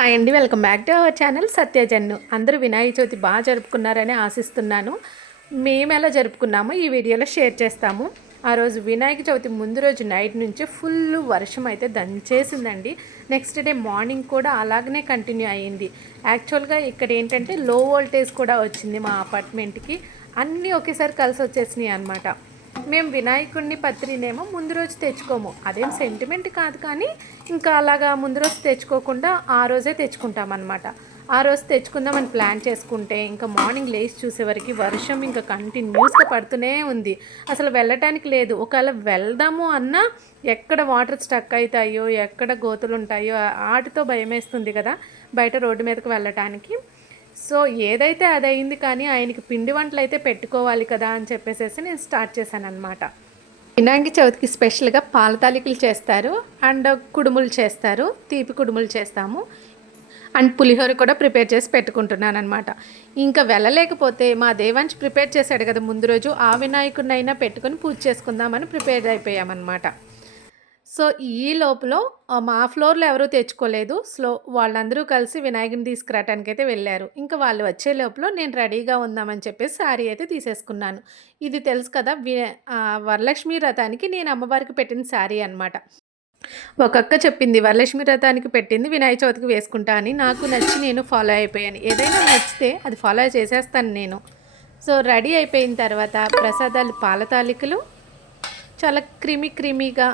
Hi అండి welcome back to our channel సత్యజన్ను అందరూ వినాయక చవితి బాగా జరుపుకున్నారని ఆశిస్తున్నాను. మేము ఎలా జరుపుకున్నామో ఈ వీడియోలో షేర్ చేస్తాము. ఆ రోజు వినాయక చవితి ముందు రోజు నైట్ నుంచి ఫుల్ వర్షం అయితే దంచేసిందండి. నెక్స్ట్ డే మార్నింగ్ కూడా అలాగనే కంటిన్యూ అయ్యింది. యాక్చువల్గా ఇక్కడ ఏంటంటే లో వోల్టేజ్ కూడా వచ్చింది మా అపార్ట్మెంట్కి అన్నీ ఒకేసారి కలిసి వచ్చేసినాయి అనమాట మేము వినాయకుడిని పత్రినేమో ముందు రోజు తెచ్చుకోము. అదేం సెంటిమెంట్ కాదు కానీ ఇంకా అలాగా ముందు రోజు తెచ్చుకోకుండా ఆ రోజే తెచ్చుకుంటాం అనమాట ఆ రోజు తెచ్చుకుందామని ప్లాన్ చేసుకుంటే ఇంకా మార్నింగ్ లేచి చూసేవరకు వర్షం ఇంకా కంటిన్యూస్గా పడుతూనే ఉంది. అసలు వెళ్ళటానికి లేదు. ఒకవేళ వెళ్దాము అన్నా ఎక్కడ వాటర్ స్టక్ అవుతాయో ఎక్కడ గోతులు ఉంటాయో వాటితో భయం వేస్తుంది కదా బయట రోడ్డు మీదకి వెళ్ళటానికి. సో ఏదైతే అది అయింది కానీ ఆయనకి పిండి వంటలు అయితే పెట్టుకోవాలి కదా అని చెప్పేసి నేను స్టార్ట్ చేశాను అనమాట వినాయక చవితికి స్పెషల్గా పాల తాలికలు చేస్తారు అండ్ కుడుములు చేస్తారు తీపి కుడుములు చేస్తాము. అండ్ పులిహోర కూడా ప్రిపేర్ చేసి పెట్టుకుంటున్నాను అనమాట ఇంకా వెళ్ళలేకపోతే మా దేవాంశ్ ప్రిపేర్ చేశాడు కదా ముందు రోజు ఆ వినాయకుడినైనా పెట్టుకొని పూజ చేసుకుందామని ప్రిపేర్ అయిపోయామన్నమాట. సో ఈ లోపల మా ఫ్లోర్లో ఎవరూ తెచ్చుకోలేదు. స్లో వాళ్ళందరూ కలిసి వినాయకుని తీసుకురావటానికి అయితే వెళ్ళారు. ఇంకా వాళ్ళు వచ్చే లోపల నేను రెడీగా ఉందామని చెప్పేసి శారీ అయితే తీసేసుకున్నాను. ఇది తెలుసు కదా వి వరలక్ష్మి రథానికి నేను అమ్మవారికి పెట్టిన శారీ అనమాట ఒకక్క చెప్పింది వరలక్ష్మి రథానికి పెట్టింది వినాయక చవితికి వేసుకుంటా అని. నాకు నచ్చి నేను ఫాలో అయిపోయాను. ఏదైనా నచ్చితే అది ఫాలో చేసేస్తాను నేను. సో రెడీ అయిపోయిన తర్వాత ప్రసాదాలు పాల తాలికలు చాలా క్రిమి క్రిమిగా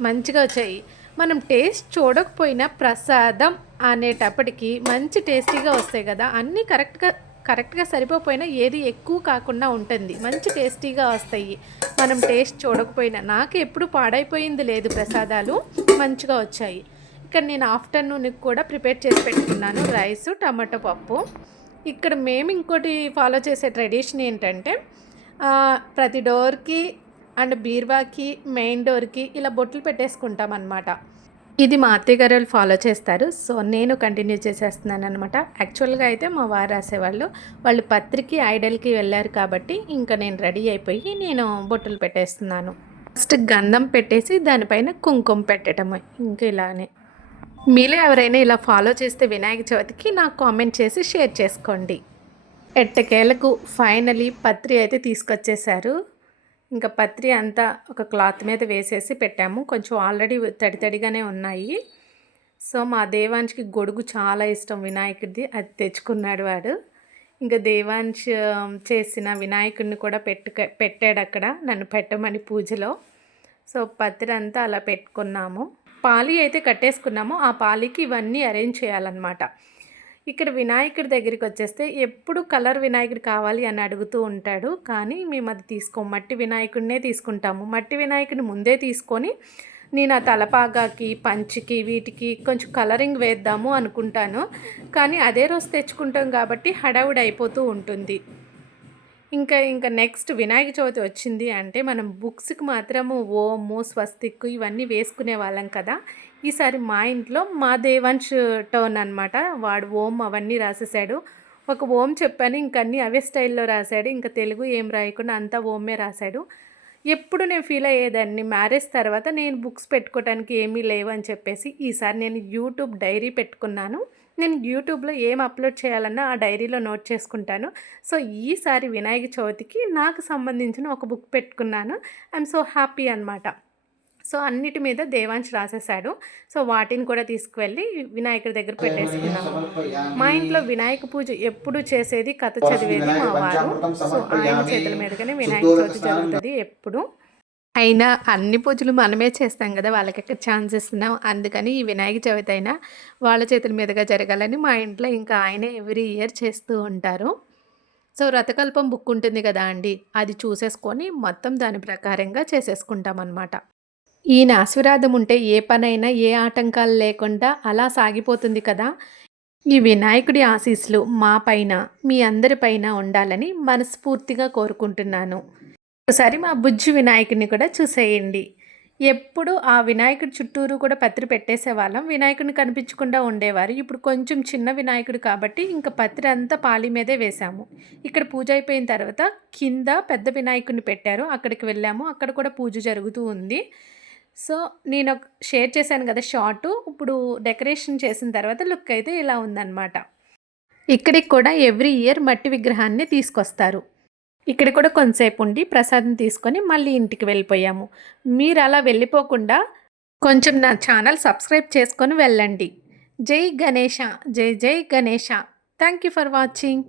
మంచిగా వచ్చాయి మనం టేస్ట్ చూడకపోయినా ప్రసాదం అనేటప్పటికి మంచి టేస్టీగా వస్తాయి కదా. అన్నీ కరెక్ట్గా కరెక్ట్గా సరిపోయినా ఏది ఎక్కువ కాకుండా ఉంటుంది. మంచి టేస్టీగా వస్తాయి. మనం టేస్ట్ చూడకపోయినా. నాకు ఎప్పుడు పాడైపోయింది లేదు ప్రసాదాలు. మంచిగా వచ్చాయి. ఇక్కడ నేను ఆఫ్టర్నూన్కి కూడా ప్రిపేర్ చేసి పెట్టుకున్నాను. రైస్ టమాటో పప్పు. ఇక్కడ మేము ఇంకోటి ఫాలో చేసే ట్రెడిషన్ ఏంటంటే ప్రతి డోర్కి అండ్ బీర్వాకి మెయిన్ డోర్కి ఇలా బొట్లు పెట్టేసుకుంటాం అనమాట ఇది మా అత్తయ్య గారు వాళ్ళు ఫాలో చేస్తారు. సో నేను కంటిన్యూ చేసేస్తున్నాను అనమాట యాక్చువల్గా అయితే మా వారు రాసేవాళ్ళు వాళ్ళు పత్రికి ఐడల్కి వెళ్ళారు కాబట్టి ఇంకా నేను రెడీ అయిపోయి నేను బొట్టులు పెట్టేస్తున్నాను. ఫస్ట్ గంధం పెట్టేసి దానిపైన కుంకుమ పెట్టడం ఇంకా ఇలానే. మీలో ఎవరైనా ఇలా ఫాలో చేస్తే వినాయక చవితికి నాకు కామెంట్ చేసి షేర్ చేసుకోండి. ఎట్టకేలకు ఫైనలీ పత్రి అయితే తీసుకొచ్చేసారు ఇంకా పత్రి అంతా ఒక క్లాత్ మీద వేసేసి పెట్టాము. కొంచెం ఆల్రెడీ తడి తడిగానే ఉన్నాయి. సో మా దేవాన్షికి గొడుగు చాలా ఇష్టం వినాయకుడిది. అది తెచ్చుకున్నాడు వాడు. ఇంకా దేవాన్ష్ చేసిన వినాయకుడిని కూడా పెట్టుక పెట్టాడు అక్కడ. నన్ను పెట్టమని పూజలో. సో పత్రి అంతా అలా పెట్టుకున్నాము. పాలి అయితే కట్టేసుకున్నాము. ఆ పాలికి ఇవన్నీ అరేంజ్ చేయాలన్నమాట. ఇక్కడ వినాయకుడి దగ్గరికి వచ్చేస్తే ఎప్పుడు కలర్ వినాయకుడు కావాలి అని అడుగుతూ ఉంటాడు. కానీ మేము అది తీసుకోం మట్టి వినాయకుడినే తీసుకుంటాము. మట్టి వినాయకుడిని ముందే తీసుకొని నేను ఆ తలపాగాకి పంచికి వీటికి కొంచెం కలరింగ్ వేద్దాము అనుకుంటాను. కానీ అదే రోజు తెచ్చుకుంటాం కాబట్టి హడావుడి అయిపోతూ ఉంటుంది. ఇంకా ఇంకా నెక్స్ట్ వినాయక చవితి వచ్చింది అంటే మనం బుక్స్కి మాత్రము ఓము స్వస్తిక్ ఇవన్నీ వేసుకునే వాళ్ళం కదా. ఈసారి మా ఇంట్లో మా దేవాంశ్ టర్న్ అనమాట వాడు ఓం అవన్నీ రాసేసాడు ఒక ఓం చెప్పాను ఇంకన్నీ అవే స్టైల్లో రాశాడు. ఇంకా తెలుగు ఏం రాయకుండా అంతా ఓమే రాశాడు. ఎప్పుడు నేను ఫీల్ అయ్యేదాన్ని మ్యారేజ్ తర్వాత నేను బుక్స్ పెట్టుకోవడానికి ఏమీ లేవు అని చెప్పేసి ఈసారి నేను యూట్యూబ్ డైరీ పెట్టుకున్నాను. నేను యూట్యూబ్లో ఏం అప్లోడ్ చేయాలన్నా ఆ డైరీలో నోట్ చేసుకుంటాను. సో ఈసారి వినాయక చవితికి నాకు సంబంధించిన ఒక బుక్ పెట్టుకున్నాను. ఐఎమ్ సో హ్యాపీ అనమాట సో అన్నిటి మీద దేవాంశ్ రాసేసాడు సో వాటిని కూడా తీసుకువెళ్ళి వినాయకుడి దగ్గర పెట్టేసుకున్నాము. మా ఇంట్లో వినాయక పూజ ఎప్పుడు చేసేది కథ చదివేది మా వారు. సో ఆయన చేతుల మీదుగానే వినాయక చవితి జరుగుతుంది ఎప్పుడు. అయినా అన్ని పూజలు మనమే చేస్తాం కదా వాళ్ళకి ఎక్కడ ఛాన్స్ ఇస్తున్నాం అందుకని ఈ వినాయక చవితి అయినా వాళ్ళ చేతుల మీదుగా జరగాలని మా ఇంట్లో ఇంకా ఆయనే ఎవ్రీ ఇయర్ చేస్తూ ఉంటారు. సో రథకల్పం బుక్ ఉంటుంది కదా అండి అది చూసేసుకొని మొత్తం దాని ప్రకారంగా చేసేసుకుంటాం అనమాట ఈయన ఆశీర్వాదం ఉంటే ఏ పనైనా ఏ ఆటంకాలు లేకుండా అలా సాగిపోతుంది కదా. ఈ వినాయకుడి ఆశీస్సులు మా పైన మీ అందరి పైన ఉండాలని మనస్ఫూర్తిగా కోరుకుంటున్నాను. ఒకసారి మా బుజ్జి వినాయకుడిని కూడా చూసేయండి. ఎప్పుడు ఆ వినాయకుడి చుట్టూరు కూడా పత్రి పెట్టేసే వాళ్ళం వినాయకుడిని కనిపించకుండా ఉండేవారు. ఇప్పుడు కొంచెం చిన్న వినాయకుడు కాబట్టి ఇంకా పత్రి అంతా పాలి మీదే వేశాము. ఇక్కడ పూజ అయిపోయిన తర్వాత కింద పెద్ద వినాయకుడిని పెట్టారు. అక్కడికి వెళ్ళాము. అక్కడ కూడా పూజ జరుగుతూ ఉంది. సో నేను ఒక- షేర్ చేశాను కదా షార్ట్. ఇప్పుడు డెకరేషన్ చేసిన తర్వాత లుక్ అయితే ఇలా ఉందన్నమాట. ఇక్కడికి కూడా ఎవ్రీ ఇయర్ మట్టి విగ్రహాన్ని తీసుకొస్తారు. ఇక్కడ కూడా కొంతసేపు ఉండి ప్రసాదం తీసుకొని మళ్ళీ ఇంటికి వెళ్ళిపోయాము. మీరు అలా వెళ్ళిపోకుండా కొంచెం నా ఛానల్ సబ్స్క్రైబ్ చేసుకొని వెళ్ళండి. జై గణేష జై జై Ganesha. Thank you for watching.